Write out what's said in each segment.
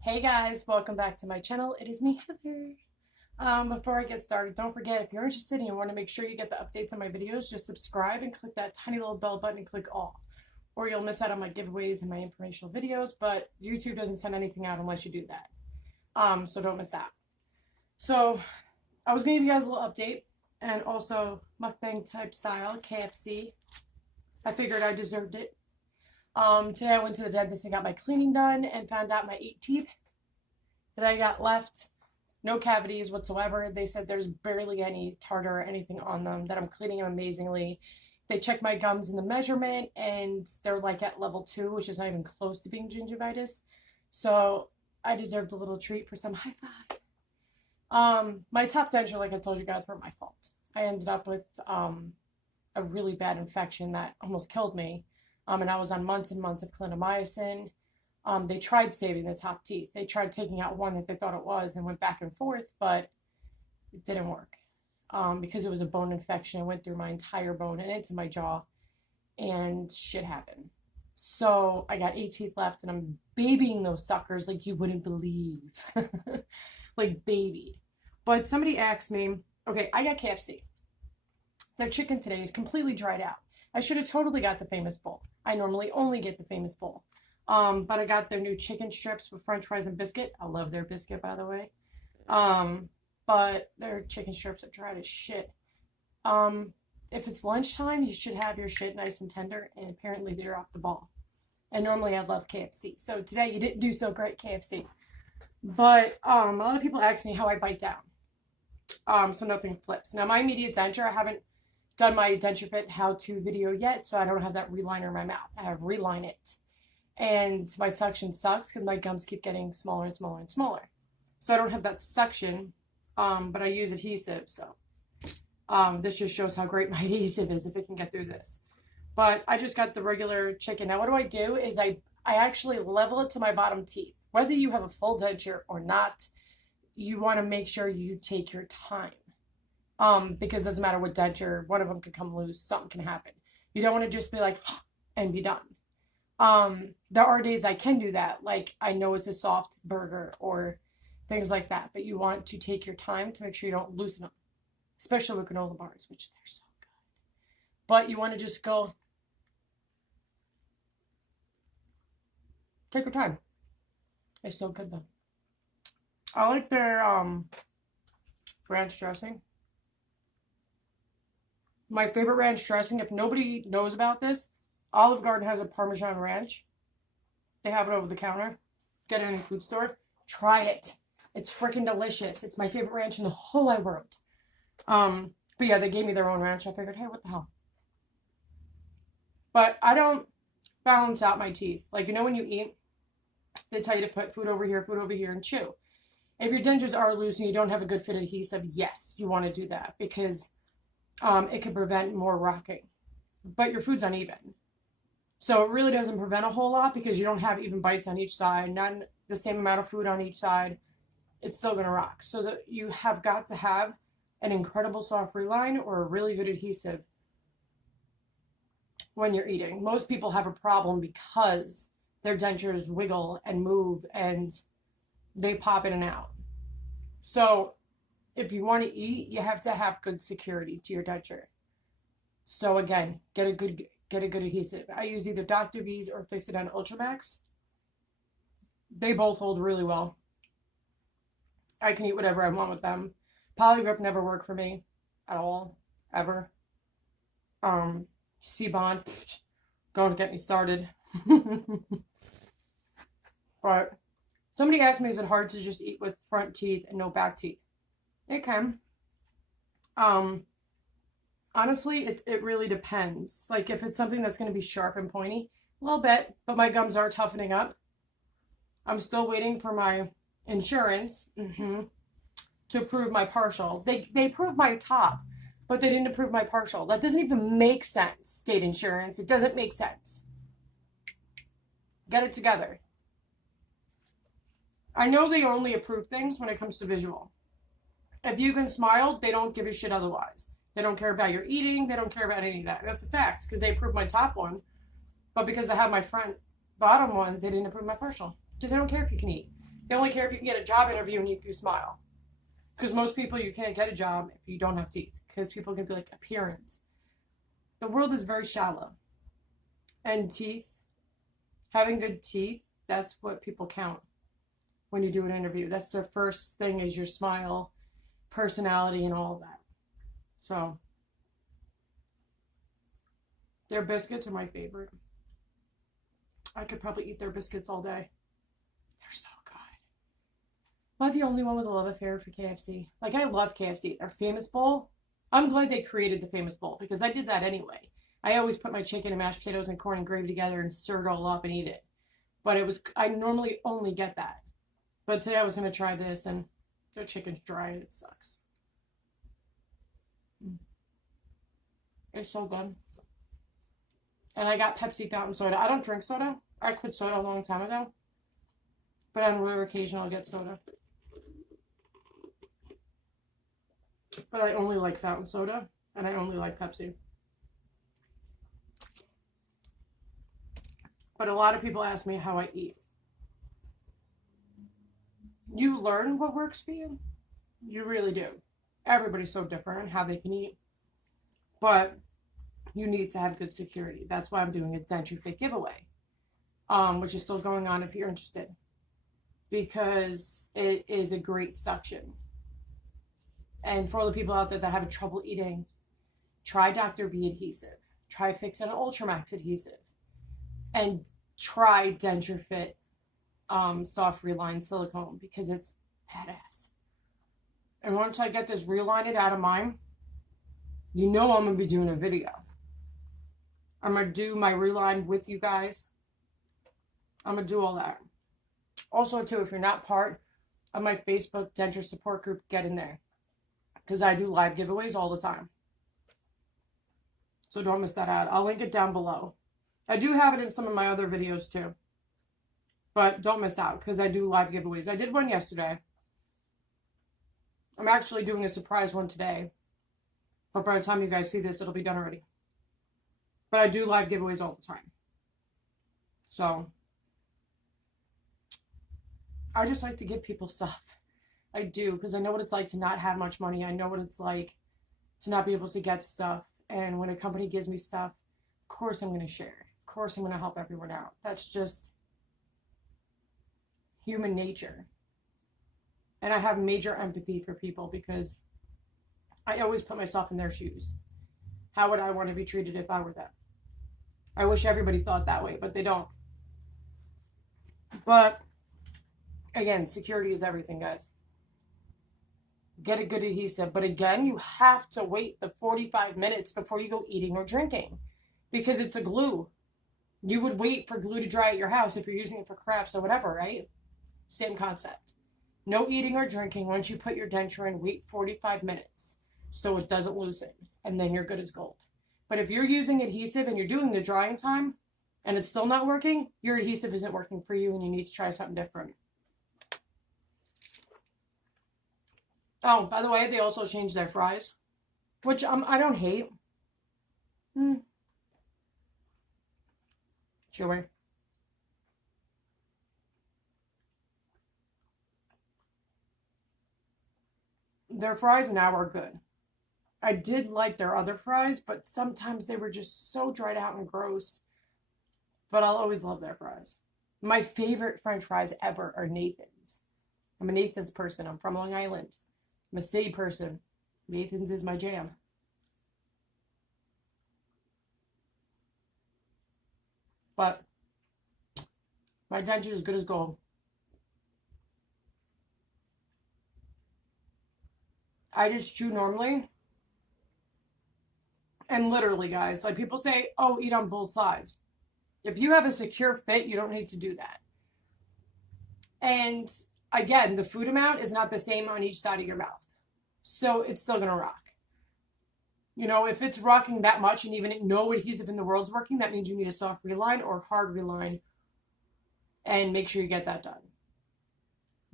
Hey guys, welcome back to my channel. It is me, Heather. Before I get started, don't forget, if you're interested and you want to make sure you get the updates on my videos, just subscribe and click that tiny little bell button and click all. Or you'll miss out on my giveaways and my informational videos, but YouTube doesn't send anything out unless you do that. So don't miss out. So I was going to give you guys a little update and also mukbang type style, KFC. I figured I deserved it. Today I went to the dentist and got my cleaning done and found out my 8 teeth that I got left. No cavities whatsoever. They said there's barely any tartar or anything on them, that I'm cleaning them amazingly. They checked my gums in the measurement and they're like at level 2, which is not even close to being gingivitis. So I deserved a little treat for some high five. My top denture, like I told you guys, were my fault. I ended up with a really bad infection that almost killed me. And I was on months and months of clindamycin. They tried saving the top teeth. They tried taking out one that they thought it was and went back and forth, but it didn't work because it was a bone infection. It went through my entire bone and into my jaw, and shit happened. So I got 8 teeth left, and I'm babying those suckers like you wouldn't believe. Like baby. But somebody asked me, okay, I got KFC. Their chicken today is completely dried out. I should have totally got the famous bowl. I normally only get the famous bowl. But I got their new chicken strips with french fries and biscuit. I love their biscuit, by the way. But their chicken strips are dried as shit. If it's lunchtime, you should have your shit nice and tender, and apparently they're off the ball. And normally I love KFC. So today you didn't do so great, KFC. But a lot of people ask me how I bite down. So nothing flips. Now my immediate denture, I haven't done my denture fit how-to video yet, so I don't have that reliner in my mouth. I have reline it. And my suction sucks because my gums keep getting smaller and smaller and smaller. So I don't have that suction, but I use adhesive. So this just shows how great my adhesive is if it can get through this. But I just got the regular chicken. Now what do is I actually level it to my bottom teeth. Whether you have a full denture or not, you want to make sure you take your time. Because it doesn't matter what denture, one of them could come loose, something can happen. You don't want to just be like, and be done. There are days I can do that, like I know it's a soft burger or things like that, but you want to take your time to make sure you don't loosen them, especially with granola bars, which they're so good. But you want to just go, take your time. It's so good though. I like their ranch dressing. My favorite ranch dressing, if nobody knows about this, Olive Garden has a Parmesan ranch. They have it over the counter. Get it in a food store. Try it. It's freaking delicious. It's my favorite ranch in the whole wide world. But yeah, they gave me their own ranch. I figured, hey, what the hell? But I don't balance out my teeth. Like, you know when you eat, they tell you to put food over here, and chew. If your dentures are loose and you don't have a good fit adhesive, yes, you want to do that because it can prevent more rocking. But your food's uneven. So it really doesn't prevent a whole lot because you don't have even bites on each side, not the same amount of food on each side. It's still going to rock. So that you have got to have an incredible soft reline or a really good adhesive when you're eating. Most people have a problem because their dentures wiggle and move and they pop in and out. So if you want to eat, you have to have good security to your denture. So again, get a good adhesive. I use either Dr.b's or Fix It on Ultramax. They both hold really well. I can eat whatever I want with them. Polygrip never worked for me at all, ever. C-Bond, don't get me started. But somebody asked me, is it hard to just eat with front teeth and no back teeth? It can. Honestly, it really depends. Like, if it's something that's going to be sharp and pointy, a little bit, but my gums are toughening up. I'm still waiting for my insurance to approve my partial. They approved my top, but they didn't approve my partial. That doesn't even make sense, state insurance. It doesn't make sense. Get it together. I know they only approve things when it comes to visual. If you can smile, they don't give a shit otherwise. They don't care about your eating. They don't care about any of that. That's a fact because they approved my top one. But because I have my front bottom ones, they didn't approve my partial. Because they don't care if you can eat. They only care if you can get a job interview and if you smile. Because most people, you can't get a job if you don't have teeth. Because people can be like, appearance. The world is very shallow. And teeth, having good teeth, that's what people count when you do an interview. That's their first thing, is your smile, personality, and all of that. So, their biscuits are my favorite. I could probably eat their biscuits all day. They're so good. Am I the only one with a love affair for KFC? Like, I love KFC. Their famous bowl. I'm glad they created the famous bowl because I did that anyway. I always put my chicken and mashed potatoes and corn and gravy together and stir it all up and eat it. But I normally only get that. But today I was going to try this, and the chicken's dry and it sucks. It's so good. And I got Pepsi fountain soda. I don't drink soda. I quit soda a long time ago. But on rare occasion, I'll get soda. But I only like fountain soda, and I only like Pepsi. But a lot of people ask me how I eat. You learn what works for you. You really do. Everybody's so different in how they can eat. But you need to have good security. That's why I'm doing a Denture Fit giveaway, which is still going on if you're interested. Because it is a great suction. And for all the people out there that have trouble eating, try dr.b adhesive. Try Fix and Ultramax adhesive. And try Denture Fit soft reline silicone, because it's badass. And once I get this relined out of mine, you know I'm going to be doing a video. I'm going to do my reline with you guys. I'm going to do all that. Also, too, if you're not part of my Facebook denture support group, get in there. Because I do live giveaways all the time. So don't miss that out. I'll link it down below. I do have it in some of my other videos, too. But don't miss out, because I do live giveaways. I did one yesterday. I'm actually doing a surprise one today. But by the time you guys see this, it'll be done already. But I do live giveaways all the time. So, I just like to give people stuff. I do, because I know what it's like to not have much money. I know what it's like to not be able to get stuff. And when a company gives me stuff, of course I'm going to share. Of course I'm going to help everyone out. That's just human nature. And I have major empathy for people, because I always put myself in their shoes. How would I want to be treated if I were them? I wish everybody thought that way, but they don't. But, again, security is everything, guys. Get a good adhesive. But again, you have to wait the 45 minutes before you go eating or drinking, because it's a glue. You would wait for glue to dry at your house if you're using it for crafts or whatever, right? Same concept. No eating or drinking. Once you put your denture in, wait 45 minutes so it doesn't loosen, and then you're good as gold. But if you're using adhesive and you're doing the drying time and it's still not working, your adhesive isn't working for you and you need to try something different. Oh, by the way, they also changed their fries, which I don't hate. Chewy. Their fries now are good. I did like their other fries, but sometimes they were just so dried out and gross. But I'll always love their fries. My favorite French fries ever are Nathan's. I'm a Nathan's person. I'm from Long Island. I'm a city person. Nathan's is my jam. But my denture is good as gold. I just chew normally. And literally, guys, like people say, oh, eat on both sides. If you have a secure fit, you don't need to do that. And again, the food amount is not the same on each side of your mouth. So it's still going to rock. You know, if it's rocking that much and even no adhesive in the world's working, that means you need a soft reline or hard reline. And make sure you get that done.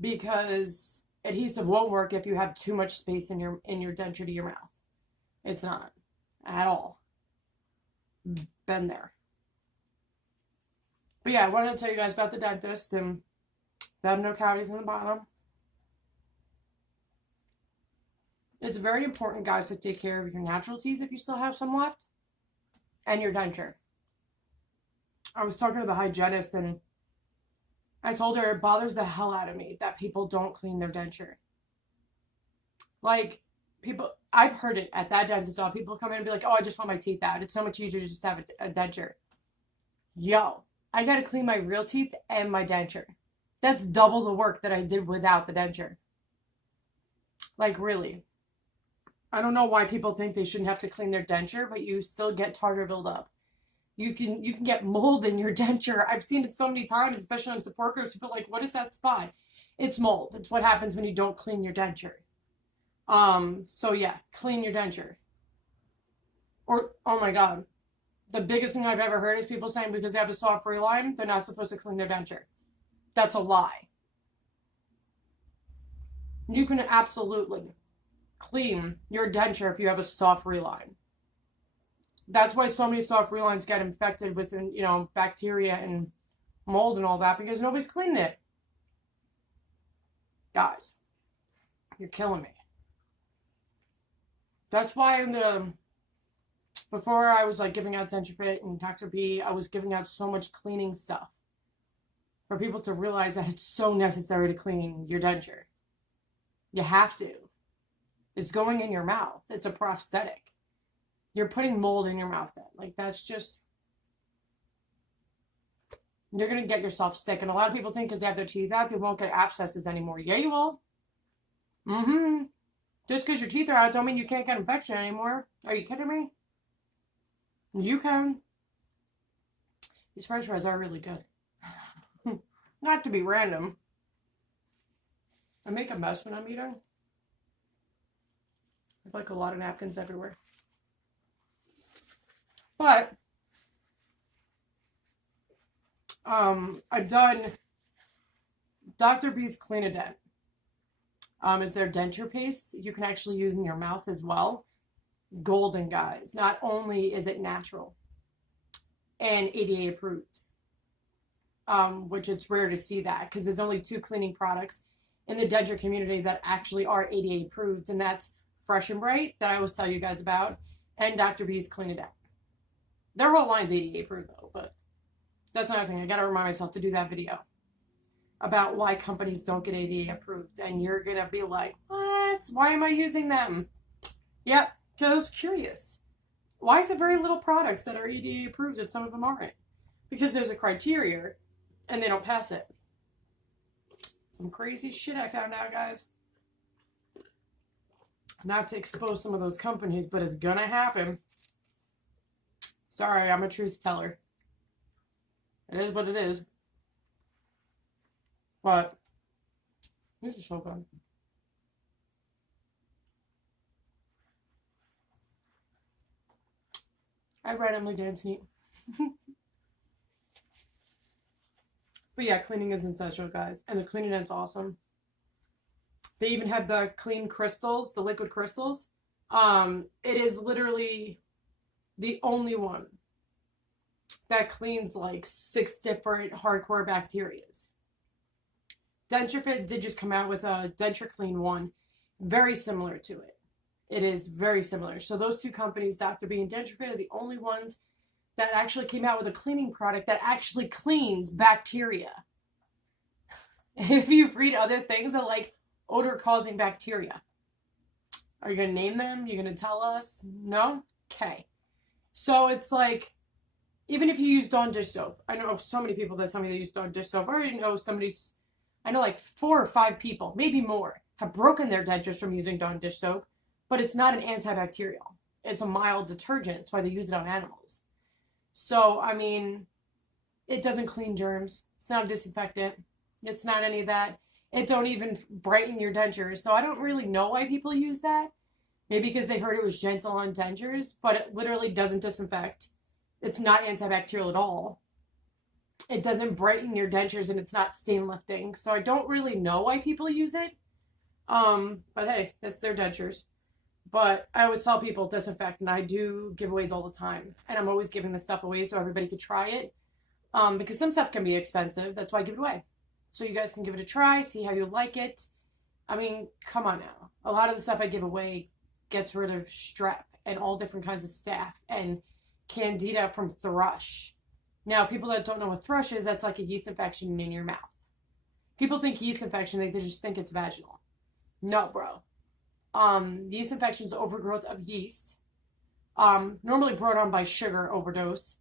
Because adhesive won't work if you have too much space in your denture to your mouth. It's not. At all. Been there. But yeah, I wanted to tell you guys about the dentist, and They have no cavities in the bottom. It's very important, guys, to take care of your natural teeth if you still have some left, and your denture. I was talking to the hygienist, and I told her it bothers the hell out of me that people don't clean their denture. Like, people, I've heard it at that dentist office. People come in and be like, oh, I just want my teeth out. It's so much easier to just have a denture. Yo, I got to clean my real teeth and my denture. That's double the work that I did without the denture. Like, really. I don't know why people think they shouldn't have to clean their denture, but you still get tartar buildup. You can get mold in your denture. I've seen it so many times, especially on support groups. People are like, what is that spot? It's mold. It's what happens when you don't clean your denture. So yeah, clean your denture. Or, oh my God, the biggest thing I've ever heard is people saying because they have a soft reline, they're not supposed to clean their denture. That's a lie. You can absolutely clean your denture if you have a soft reline. That's why so many soft relines get infected with, you know, bacteria and mold and all that, because nobody's cleaning it. Guys, you're killing me. That's why before I was like giving out Denture Fit and Dr. B, I was giving out so much cleaning stuff for people to realize that it's so necessary to clean your denture. You have to. It's going in your mouth. It's a prosthetic. You're putting mold in your mouth then. Like, that's just... You're going to get yourself sick. And a lot of people think because they have their teeth out, they won't get abscesses anymore. Yeah, you will. Just because your teeth are out don't mean you can't get infection anymore. Are you kidding me? You can. These french fries are really good. Not to be random. I make a mess when I'm eating. I have like a lot of napkins everywhere. But I've done Dr. B's Clean-A-Dent. Is their denture paste you can actually use in your mouth as well. Golden, guys. Not only is it natural and ADA approved, which it's rare to see that because there's only 2 cleaning products in the denture community that actually are ADA approved, and that's Fresh and Bright that I always tell you guys about, and Dr. B's Clean-A-Dent. Their whole line's ADA approved though, but that's another thing. I gotta remind myself to do that video about why companies don't get ADA approved, and you're gonna be like, what? Why am I using them? Yep, because I was curious. Why is it very little products that are ADA approved and some of them aren't? Because there's a criteria and they don't pass it. Some crazy shit I found out, guys. Not to expose some of those companies, but it's gonna happen. Sorry, I'm a truth teller. It is what it is. But this is so good. I randomly dance neat. But yeah, cleaning is essential, guys. And the Clean-A-Dent's awesome. They even have the clean crystals, the liquid crystals. It is literally the only one that cleans like 6 different hardcore bacterias. Denture Fit did just come out with a Denture Clean one, very similar to it. It is very similar. So those 2 companies, Dr. B and Denture Fit, are the only ones that actually came out with a cleaning product that actually cleans bacteria. If you read other things that like odor-causing bacteria, are you going to name them? You're going to tell us? No? Okay. So it's like, even if you use Dawn dish soap, I know so many people that tell me they use Dawn dish soap. I already know I know like 4 or 5 people, maybe more, have broken their dentures from using Dawn dish soap, but it's not an antibacterial. It's a mild detergent. That's why they use it on animals. So, I mean, it doesn't clean germs. It's not a disinfectant. It's not any of that. It don't even brighten your dentures. So I don't really know why people use that. Maybe because they heard it was gentle on dentures, but it literally doesn't disinfect. It's not antibacterial at all. It doesn't brighten your dentures, and it's not stain lifting. So I don't really know why people use it. But hey, it's their dentures. But I always tell people disinfect, and I do giveaways all the time. And I'm always giving this stuff away so everybody could try it. Because some stuff can be expensive. That's why I give it away. so you guys can give it a try, see how you like it. I mean, come on now. A lot of the stuff I give away gets rid of strep and all different kinds of staph and candida from thrush. Now, people that don't know what thrush is, that's like a yeast infection in your mouth. People think yeast infection, they just think it's vaginal. No, bro. Yeast infection is overgrowth of yeast, normally brought on by sugar overdose.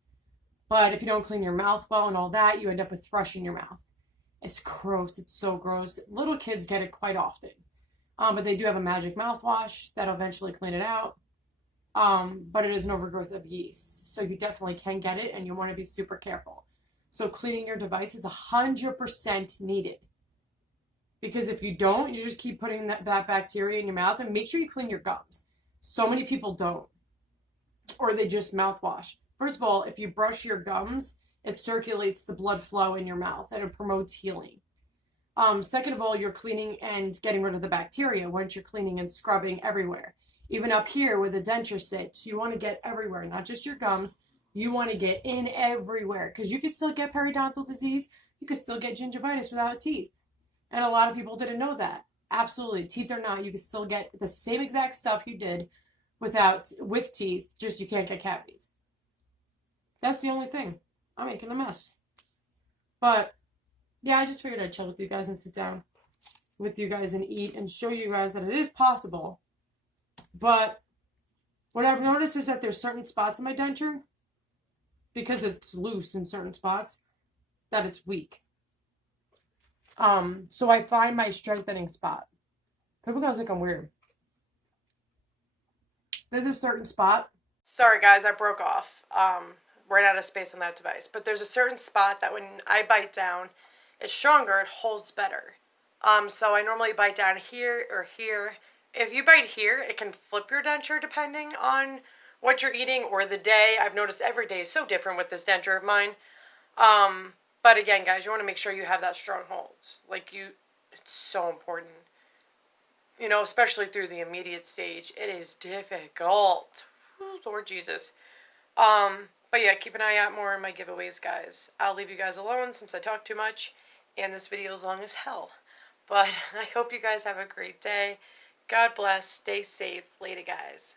But if you don't clean your mouth well and all that, you end up with thrush in your mouth. It's gross. It's so gross. Little kids get it quite often. But they do have a magic mouthwash that'll eventually clean it out. But it is an overgrowth of yeast. So you definitely can get it, and you want to be super careful. So cleaning your device is 100% needed. Because if you don't, you just keep putting that bacteria in your mouth, and make sure you clean your gums. So many people don't. Or they just mouthwash. First of all, if you brush your gums, it circulates the blood flow in your mouth and it promotes healing. Second of all, you're cleaning and getting rid of the bacteria once you're cleaning and scrubbing everywhere. Even up here where the denture sits, you want to get everywhere, not just your gums. You want to get in everywhere because you can still get periodontal disease. You can still get gingivitis without teeth. And a lot of people didn't know that. Absolutely. Teeth or not, you can still get the same exact stuff you did with teeth, just you can't get cavities. That's the only thing. I'm making a mess. But yeah, I just figured I'd chill with you guys and sit down with you guys and eat and show you guys that it is possible. But what I've noticed is that there's certain spots in my denture, because it's loose in certain spots, that it's weak. So I find my strengthening spot. People gonna think I'm weird. There's a certain spot. Sorry guys, I broke off. Ran out of space on that device. But there's a certain spot that when I bite down, it's stronger, it holds better. So I normally bite down here or here. If you bite here, it can flip your denture depending on what you're eating or the day. I've noticed every day is so different with this denture of mine. But again, guys, you want to make sure you have that strong hold. It's so important. You know, especially through the immediate stage. It is difficult. Ooh, Lord Jesus. But yeah, keep an eye out more on my giveaways, guys. I'll leave you guys alone since I talk too much, and this video is long as hell. But I hope you guys have a great day. God bless. Stay safe. Later, guys.